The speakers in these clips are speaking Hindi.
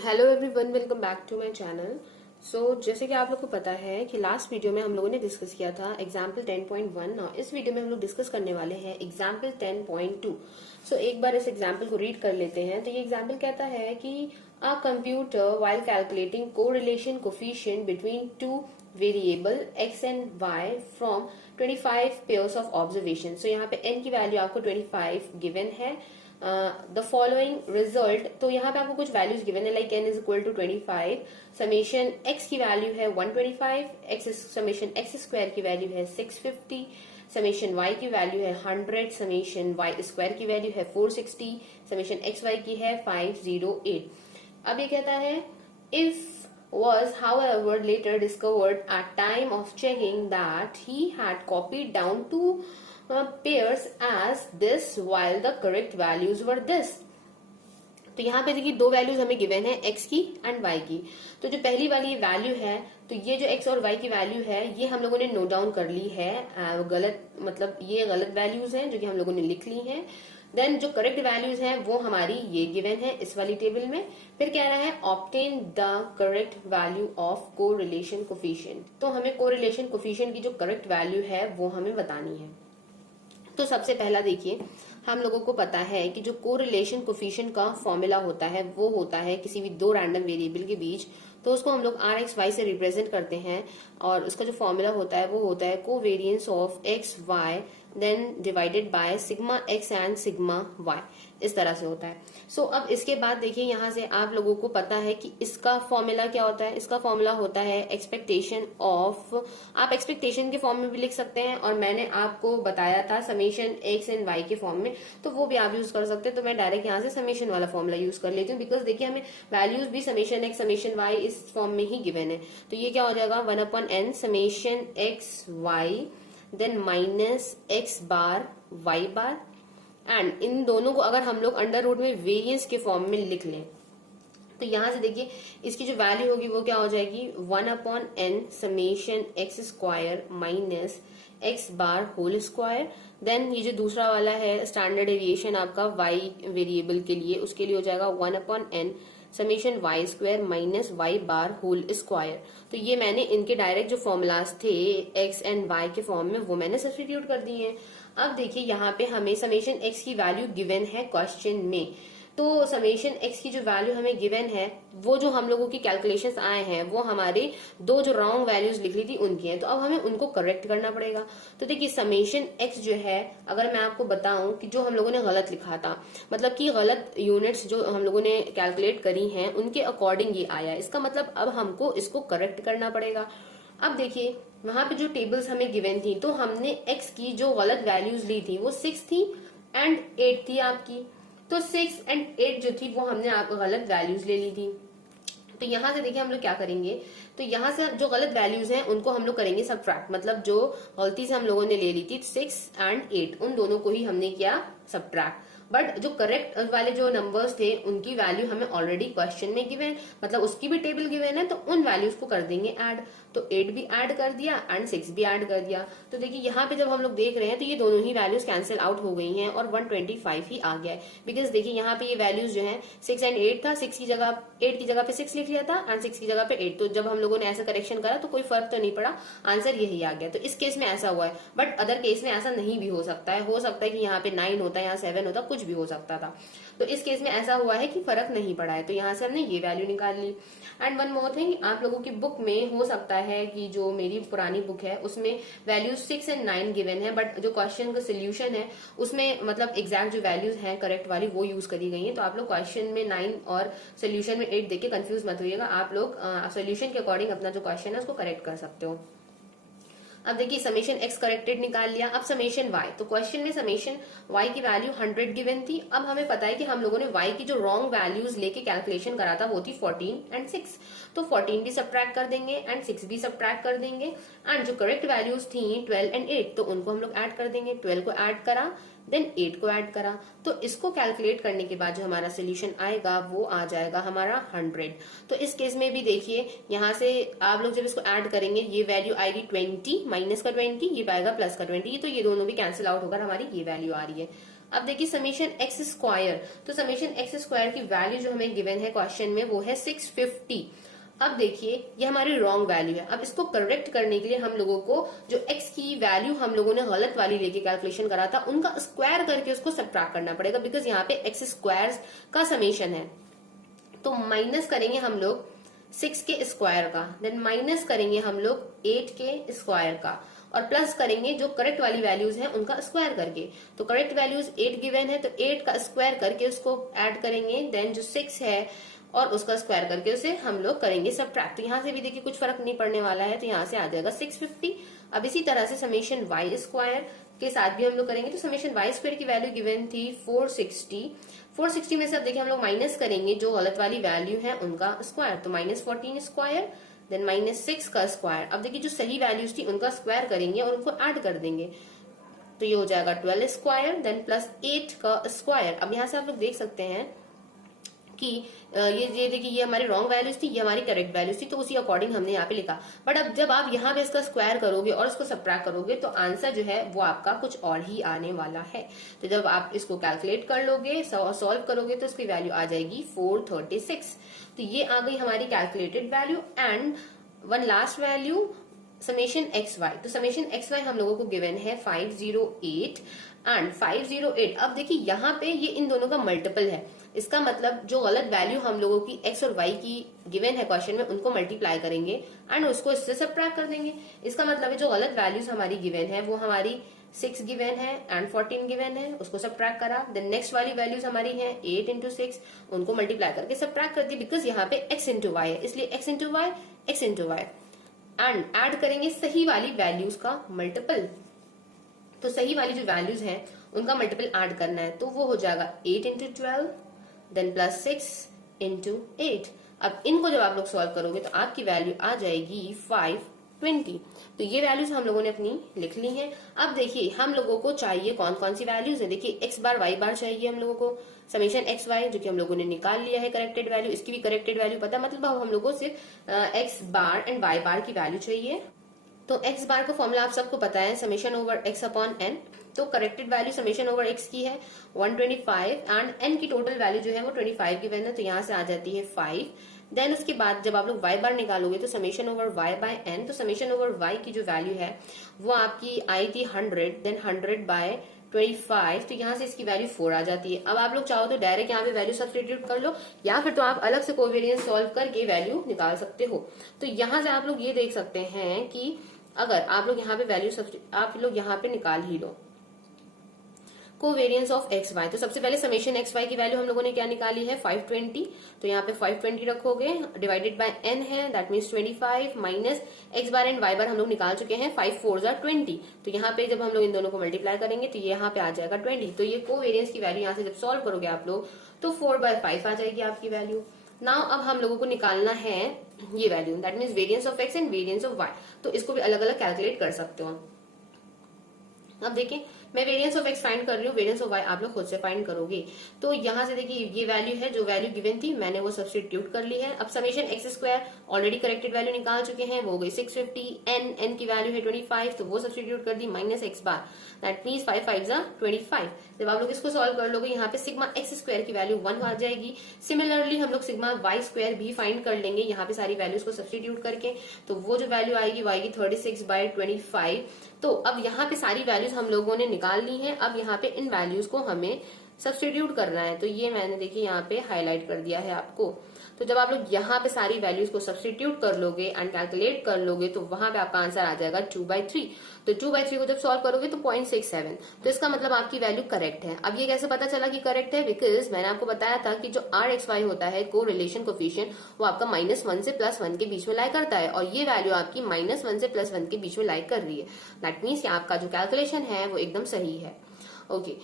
Hello everyone, welcome back to my channel. जैसे कि आप लोग को पता है कि लास्ट वीडियो में हम लोगों ने डिस्कस किया था एग्जाम्पल 10.1 और इस वीडियो में हम लोग डिस्कस करने वाले हैं एग्जाम्पल 10.2। एक बार इस एग्जाम्पल को रीड कर लेते हैं। तो ये एग्जाम्पल कहता है कि a computer while calculating correlation coefficient between two variable x and y from 25 pairs of observation. यहाँ पे n की वैल्यू आपको 25 गिवन है। द फॉलोइंग रिजल्ट, तो यहाँ पे आपको कुछ वैल्यूज गिवन है, like n is equal to 25, summation x की वैल्यू है 125, समेशन x स्क्वायर की वैल्यू है 650, समेशन y की वैल्यू है 100, समेशन y स्क्वायर की वैल्यू है 460, समेशन xy की है 508। अब ये कहता है if was however later discovered at time of checking that he had copied down two pairs as this while the correct values were this। तो यहाँ पे देखिए दो वैल्यूज हमें गिवन है x की एंड y की। तो जो पहली वाली वैल्यू है, तो ये जो x और y की वैल्यू है ये हम लोगों ने नोट डाउन कर ली है। गलत मतलब ये गलत वैल्यूज हैं जो कि हम लोगों ने लिख ली हैं। देन जो करेक्ट वैल्यूज हैं वो हमारी ये गिवन है इस वाली टेबल में। फिर कह रहा है obtain the correct value of correlation coefficient. तो हमें कोरिलेशन कोफिशिएंट की जो करेक्ट वैल्यू है वो हमें बतानी है। तो सबसे पहला देखिए, हम लोगों को पता है कि जो कोरिलेशन कोफिशिएंट का फॉर्मूला होता है वो होता है किसी भी दो रैंडम वेरिएबल के बीच, तो उसको हम लोग RXY से रिप्रेजेंट करते हैं और उसका जो फॉर्मूला होता है वो होता है covariance of XY then divided by sigma x and sigma y। इस तरह से होता है। अब इसके बाद देखिए यहाँ से आप लोगों को पता है कि इसका फॉर्मूला क्या होता है। इसका फॉर्मूला होता है एक्सपेक्टेशन ऑफ, आप एक्सपेक्टेशन के फॉर्म में भी लिख सकते हैं और मैंने आपको बताया था समेशन x एंड y के फॉर्म में, तो वो भी आप यूज कर सकते हैं। तो मैं डायरेक्ट यहाँ से समेशन वाला फॉर्मूला यूज कर लेती हूँ, बिकॉज देखिए हमें वैल्यूज भी समेशन x समेशन y इस फॉर्म में ही गिवन है। तो ये क्या हो जाएगा 1/n summation XY then minus x bar y bar, and इन दोनों को अगर हम लोग अंडर रूट में वेरिएंस के फॉर्म में लिख लें तो यहां से देखिए इसकी जो वैल्यू होगी वो क्या हो जाएगी 1/n summation x square minus x bar whole square. Then ये जो दूसरा वाला है स्टैंडर्ड डेविएशन आपका y वेरिएबल के लिए, उसके लिए हो जाएगा 1/n summation y square minus y bar whole square. तो ये मैंने इनके डायरेक्ट जो फॉर्मूलाज थे x एंड y के फॉर्म में वो मैंने सब्स्टिट्यूट कर दिए हैं। अब देखिए यहाँ पे हमें समेशन x की वैल्यू गिवन है क्वेश्चन में। तो समेशन x की जो वैल्यू हमें गिवन है वो जो हम लोगों की कैलकुलेशंस आए हैं वो हमारे दो जो रॉन्ग वैल्यूज लिख ली थी उनकी है। तो अब हमें उनको करेक्ट करना पड़ेगा। तो देखिए समेशन x जो है, अगर मैं आपको बताऊं कि जो हम लोगों ने गलत लिखा था, मतलब कि गलत यूनिट्स जो हम लोगों ने कैलकुलेट करी हैं उनके अकॉर्डिंग ये आया, इसका मतलब अब हमको इसको करेक्ट करना पड़ेगा। अब देखिए वहां पे जो टेबल्स हमें गिवन थी तो हमने x की जो गलत वैल्यूज ली थी वो 6 थी एंड 8 थी आपकी। तो 6 एंड 8 जो थी वो हमने आप गलत वैल्यूज ले ली थी। तो यहां से देखिए हम लोग क्या करेंगे, तो यहां से जो गलत वैल्यूज हैं उनको हम लोग करेंगे सब्ट्रैक्ट, मतलब जो गलती से हम लोगों ने ले ली थी 6 एंड 8 उन दोनों को ही हमने किया सब्ट्रैक्ट। बट जो करेक्ट वाले जो नंबर्स थे उनकी वैल्यू हमें ऑलरेडी क्वेश्चन में गिवन, मतलब उसकी भी टेबल गिवन है, तो उन वैल्यूज को कर देंगे ऐड। तो 8 भी ऐड कर दिया एंड 6 भी ऐड कर दिया। तो देखिए यहाँ पे जब हम लोग देख रहे हैं तो ये दोनों ही वैल्यूज कैंसिल आउट हो गई हैं और 125 ही आ गया है। बिकॉज देखिए यहाँ पे ये वैल्यूज जो है 6 एंड 8 था, 6 की जगह 8 की जगह पे 6 लिख लिया था एंड 6 की जगह पे 8। तो जब हम लोगों ने ऐसा करेक्शन करा तो कोई फर्क तो नहीं पड़ा, आंसर यही आ गया। तो इस केस में ऐसा हुआ है, बट अदर केस में ऐसा नहीं भी हो सकता है। हो सकता है कि यहाँ पे 9 होता है, यहाँ 7 होता, कुछ भी हो सकता था। तो इस केस में ऐसा हुआ है कि फर्क नहीं पड़ा है, तो यहाँ से हमने ये वैल्यू निकाल ली। एंड वन मोर थिंग, आप लोगों की बुक में हो सकता है कि जो मेरी पुरानी बुक है उसमें वैल्यूज 6 एंड 9 गिवन है, बट जो क्वेश्चन का सोल्यूशन है उसमें मतलब एग्जैक्ट जो वैल्यूज हैं करेक्ट वाली वो यूज करी गई है। तो आप लोग क्वेश्चन में 9 और सोल्यूशन में 8 देके कंफ्यूज मत होइएगा, आप लोग सोल्यूशन के अकॉर्डिंग अपना जो क्वेश्चन है उसको करेक्ट कर सकते हो। अब देखिए समेशन x करेक्टेड निकाल लिया। अब समेशन y, तो क्वेश्चन में समेशन y की वैल्यू 100 गिवन थी। अब हमें पता है कि हम लोगों ने y की जो रॉन्ग वैल्यूज लेके कैलकुलेशन करा था वो थी 14 एंड 6। तो 14 भी सब्ट्रैक्ट कर देंगे एंड 6 भी सब्ट्रैक्ट कर देंगे एंड जो करेक्ट वैल्यूज थी 12 एंड 8 तो उनको हम लोग ऐड कर देंगे। 12 को ऐड करा देन 8 को ऐड करा, तो इसको कैलकुलेट करने के बाद जो हमारा सोल्यूशन आएगा वो आ जाएगा हमारा 100। तो इस केस में भी देखिए यहाँ से आप लोग जब इसको ऐड करेंगे ये वैल्यू आएगी 20 माइनस का 20, ये पाएगा प्लस का 20, तो ये दोनों भी कैंसिल आउट होकर हमारी ये वैल्यू आ रही है। अब देखिए समीशन एक्स स्क्वायर, तो समीशन एक्स स्क्वायर की वैल्यू जो हमें गिवन है क्वेश्चन में वो है 650। अब देखिए ये हमारी रॉन्ग वैल्यू है। अब इसको करेक्ट करने के लिए हम लोगों को जो x की वैल्यू हम लोगों ने गलत वाली लेके कैलकुलेशन करा था उनका स्क्वायर करके उसको सबट्रैक्ट करना पड़ेगा, बिकॉज यहाँ पे एक्स स्क्वायर का समेशन है। तो माइनस करेंगे हम लोग 6 के स्क्वायर का, देन माइनस करेंगे हम लोग 8 के स्क्वायर का, और प्लस करेंगे जो करेक्ट वाली वैल्यूज हैं उनका स्क्वायर करके। तो करेक्ट वैल्यूज 8 गिवन है तो 8 का स्क्वायर करके उसको ऐड करेंगे, देन जो 6 है और उसका स्क्वायर करके उसे हम लोग करेंगे सबट्रैक्ट। तो यहाँ से भी देखिए कुछ फर्क नहीं पड़ने वाला है, तो यहाँ से आ जाएगा 650। अब इसी तरह से समेशन वाई स्क्वायर के साथ भी हम लोग करेंगे। तो समेशन वाई स्क्वायर की वैल्यू गिवन थी 460 में से अब देखिए हम लोग माइनस करेंगे जो गलत वाली वैल्यू है उनका स्क्वायर, तो -14 स्क्वायर, देन -6 का स्क्वायर। अब देखिए जो सही वैल्यूज थी उनका स्क्वायर करेंगे और उनको ऐड कर देंगे, तो ये हो जाएगा 12 स्क्वायर, देन +8 का स्क्वायर। अब यहाँ से आप लोग देख सकते हैं कि ये देखिए ये हमारी रॉन्ग वैल्यूज थी, ये हमारी करेक्ट वैल्यूज थी, तो उसी अकॉर्डिंग हमने यहाँ पे लिखा। बट अब जब आप यहाँ पे इसका स्क्वायर करोगे और इसको सबट्रैक्ट करोगे तो आंसर जो है वो आपका कुछ और ही आने वाला है। तो जब आप इसको कैलकुलेट कर लोगे, सॉल्व करोगे, तो इसकी वैल्यू आ जाएगी 436। तो ये आ गई हमारी calculated value. And one last value summation X Y. तो समेशन एक्स वाई हम लोगों को गिवन है 508 एंड 508। अब देखिए यहाँ पे ये इन दोनों का मल्टीपल है, इसका मतलब जो गलत वैल्यू हम लोगों की एक्स और वाई की गिवन है क्वेश्चन में उनको मल्टीप्लाई करेंगे एंड उसको इससे सबट्रैक्ट कर देंगे। इसका मतलब है जो गलत वैल्यूज हमारी गिवन है वो हमारी 6 गिवन है एंड 14 गिवन है, उसको सबट्रैक्ट करा। देन नेक्स्ट वाली वैल्यूज हमारी है 8 इंटू 6, उनको मल्टीप्लाई करके सबट्रैक्ट कर दी, बिकॉज यहाँ पे x इंटू वाई है, इसलिए x into Y, x into Y, and add करेंगे सही वाली वैल्यूज का मल्टीपल। तो सही वाली जो वैल्यूज है उनका मल्टीपल ऐड करना है, तो वो हो जाएगा 8 इंटू 12, देन +6 इंटू 8। अब इनको जब आप लोग सॉल्व करोगे तो आपकी वैल्यू आ जाएगी 520। तो ये वैल्यूज हम लोगों ने अपनी लिख ली हैं। अब देखिए हम लोगों को चाहिए कौन कौन सी वैल्यूज है। देखिए x बार y बार चाहिए हम लोगों को, समेशन एक्स वाई जो कि हम लोगों ने निकाल लिया है करेक्टेड वैल्यू, इसकी भी करेक्टेड वैल्यू पता, मतलब अब हम लोगों को सिर्फ x बार एंड y बार की वैल्यू चाहिए। तो x बार का फॉर्मूला आप सबको पता है, summation over x upon n। तो corrected value summation over x की है 125 एंड n की टोटल वैल्यू जो है वो 25 की वैल्यू है, तो यहाँ से आ जाती है 5। देन उसके बाद जब आप लोग y बार निकालोगे तो summation over y by n, तो समेशन ओवर y की जो वैल्यू है वो आपकी आई थी 100, देन 100 बाय 25, तो यहाँ से इसकी वैल्यू 4 आ जाती है। अब आप लोग चाहो तो डायरेक्ट यहाँ पे वैल्यू सब्स्टिट्यूट कर लो, या फिर तो आप अलग से कोवेरिएंस सॉल्व करके वैल्यू निकाल सकते हो। तो यहाँ से आप लोग ये देख सकते हैं कि अगर आप लोग यहाँ पे वैल्यू आप लोग यहाँ पे निकाल ही लो कोवेरिएंस ऑफ एक्स वाई, तो सबसे पहले समेशन एक्स वाई की वैल्यू हम लोगों ने क्या निकाली है 520, तो यहाँ पे 520 रखोगे, डिवाइडेड बाय n है, that means 25 minus X bar and Y bar हम लोग निकाल चुके हैं, 5 4 20। तो यहाँ पे जब हम लोग इन दोनों को मल्टीप्लाई करेंगे तो ये यहाँ पे आ जाएगा 20। तो ये कोवेरिएंस की वैल्यू यहाँ से जब सॉल्व करोगे आप लोग तो 4/5 आ जाएगी आपकी वैल्यू। नाउ अब हम लोगों को निकालना है ये value, that means variance of X and variance of Y. तो इसको भी अलग अलग कैलकुलेट कर सकते हो। अब देखिए मैं वेरिएंस ऑफ एक्स फाइंड कर रही हूँ, वेरिएंस ऑफ वाई आप लोग खुद से फाइंड करोगे। तो यहाँ से देखिए ये वैल्यू है जो वैल्यू गिवन थी मैंने वो सब्स्टिट्यूट कर ली है। अब summation x square already corrected value निकाल चुके हैं, वो हो गई 650, n की वैल्यू है 25, तो वो सब्स्टिट्यूट कर दी, minus X bar, that means 5 5 25। जब आप लोग इसको सॉल्व कर लोगे यहाँ पे सिग्मा एक्स स्क्वायर की वैल्यू 1 आ जाएगी। सिमिलरली हम लोग सिग्मा वाई स्क्वायर भी फाइंड कर लेंगे यहाँ पे सारी वैल्यूज को सब्स्टिट्यूट करके, तो वो जो वैल्यू आएगी वो आएगी 36/25। तो अब यहाँ पे सारी वैल्यूज हम लोगों ने निकाल ली हैं। अब यहाँ पे इन वैल्यूज को हमें सब्स्टिट्यूट करना है, तो ये मैंने देखिए यहाँ पे हाईलाइट कर दिया है आपको। तो जब आप लोग यहाँ पे सारी वैल्यूज को सब्स्टिट्यूट कर लोगे एंड कैलकुलेट कर लोगे तो वहां पे आपका आंसर आ जाएगा 2/3। तो 2/3 को जब सॉल्व करोगे तो 0.67, तो इसका मतलब आपकी वैल्यू करेक्ट है। अब ये कैसे पता चला कि करेक्ट है, बिकॉज मैंने आपको बताया था कि जो RXY होता है को रिलेशन कोफिशिएंट वो आपका -1 से +1 के बीच में लाई करता है, और ये वैल्यू आपकी -1 से +1 के बीच में लाई कर रही है। दैट मीन्स आपका जो कैलकुलेशन है वो एकदम सही है। ओके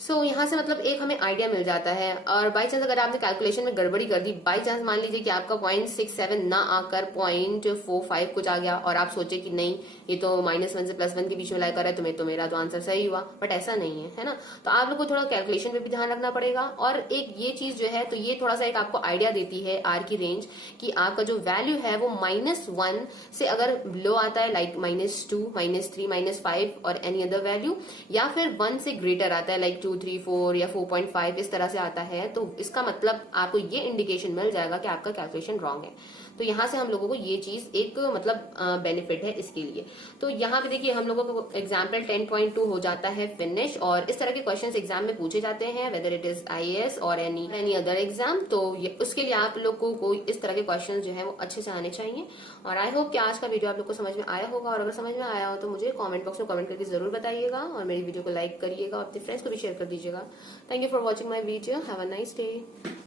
सो यहाँ से मतलब एक हमें आइडिया मिल जाता है। और बाई चांस अगर आपने कैलकुलेशन में गड़बड़ी कर दी, बाई चांस मान लीजिए कि आपका 0.67 ना आकर 0.45 कुछ आ गया और आप सोचे कि नहीं ये तो -1 से +1 के बीच में लाई कर रहा है तो मेरा तो आंसर सही हुआ, बट ऐसा नहीं है, है ना। तो आप लोग को थोड़ा कैलकुलेशन पे भी ध्यान रखना पड़ेगा। और एक ये चीज जो है तो ये थोड़ा सा एक आपको आइडिया देती है आर की रेंज कि आपका जो वैल्यू है वो -1 से अगर लो आता है लाइक -2, -3, -5 और एनी अदर वैल्यू, या फिर 1 से ग्रेटर आता है लाइक 2, 3, 4 या 4.5 इस तरह से आता है, तो इसका मतलब आपको ये इंडिकेशन मिल जाएगा कि आपका कैलकुलेशन रॉन्ग है। तो यहाँ से हम लोगों को ये चीज एक मतलब बेनिफिट है इसके लिए। तो यहाँ पे देखिए हम लोगों को एग्जाम्पल 10.2 हो जाता है फिनिश, और इस तरह के क्वेश्चंस एग्जाम में पूछे जाते हैं, वेदर इट इज आईएएस और एनी अदर एग्जाम। तो उसके लिए आप लोगों को इस तरह के क्वेश्चंस जो है वो अच्छे से आने चाहिए। और आई होप कि आज का वीडियो आप लोग को समझ में आया होगा, और अगर समझ में आया हो तो मुझे कॉमेंट बॉक्स में कमेंट करके जरूर बताइएगा, और मेरी वीडियो को लाइक करिएगा और अपने फ्रेंड्स को भी शेयर कर दीजिएगा। Thank you for watching my video. Have a nice day.